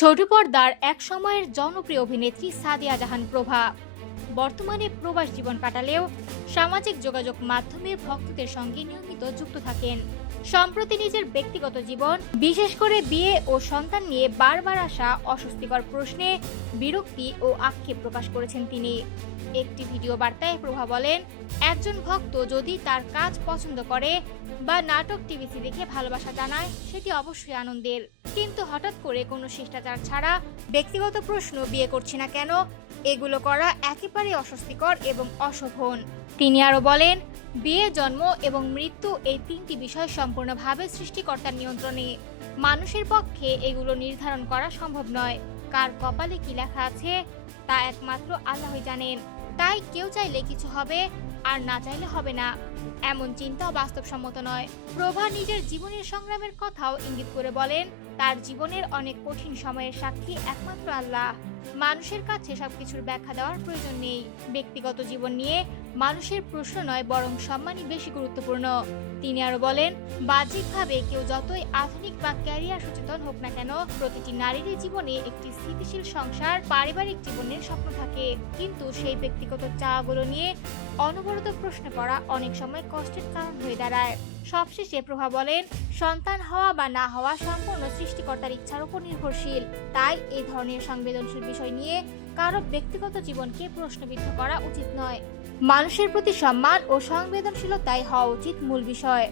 ছোট পর্দার এক সময়ের জনপ্রিয় অভিনেত্রী সাদিয়া জাহান প্রভা বর্তমানে প্রবাস জীবন কাটালেও সামাজিক যোগাযোগ মাধ্যমে ভক্তদের সঙ্গে নিয়মিত যুক্ত থাকেন। সম্প্রতি নিজের ব্যক্তিগত জীবন, বিশেষ করে বিয়ে ও সন্তান নিয়ে বারবার আসা অস্বস্তিকর প্রশ্নে বিরক্তি ও আক্ষেপ প্রকাশ করেছেন তিনি। একটি ভিডিও বার্তায় প্রভা বলেন, একজন ভক্ত যদি তার কাজ পছন্দ করে বা নাটক টিভিসি দেখে ভালোবাসা জানায় সেটি অবশ্যই আনন্দের, কিন্তু হঠাৎ করে কোনো শিষ্টাচার ছাড়া ব্যক্তিগত প্রশ্ন বিয়ে করছি না কেন, এগুলো করা একেবারে অস্বস্তিকর এবং অশোভন। তিনি আরো বলেন, বিয়ে, জন্ম এবং মৃত্যু এই তিনটি বিষয় সম্পূর্ণভাবে সৃষ্টিকর্তার নিয়ন্ত্রণে। মানুষের পক্ষে এগুলো নির্ধারণ করা সম্ভব নয়। কার কপালে কি লেখা আছে তা একমাত্র আল্লাহই জানেন। তাই কেউ চাইলে কিছু হবে আর না চাইলে হবে না, এমন চিন্তাও বাস্তবসম্মত নয়। প্রভা নিজের জীবনের সংগ্রামের কথাও ইঙ্গিত করে বলেন, তার জীবনের অনেক কঠিন সময়ের সাক্ষী একমাত্র আল্লাহ। মানুষের কাছে সবকিছুর ব্যাখ্যা দেওয়ার প্রয়োজন নেই। ব্যক্তিগত জীবন নিয়ে মানুষের প্রশ্ন নয়, বরং সম্মানই বেশি গুরুত্বপূর্ণ। তিনি আরো বলেন, বাহ্যিকভাবে কেউ যতই আধুনিক বা ক্যারিয়ার সচেতন হোক না কেন, প্রতিটি নারীর জীবনে একটি স্থিতিশীল সংসার, পারিবারিক জীবনের স্বপ্ন থাকে। কিন্তু সেই ব্যক্তিগত চাওয়াগুলো নিয়ে অনবরত প্রশ্ন করা অনেক সময় কষ্টের কারণ হয়ে দাঁড়ায়। সবশেষে প্রভা বলেন, সন্তান হওয়া বা না হওয়া সম্পূর্ণ সৃষ্টিকর্তার ইচ্ছার উপর নির্ভরশীল। তাই এই ধরনের সংবেদনশীল বিষয় নিয়ে কারো ব্যক্তিগত জীবনকে প্রশ্নবিদ্ধ করা উচিত নয়। মানুষের প্রতি সম্মান ও সংবেদনশীলতাই হওয়া উচিত মূল বিষয়।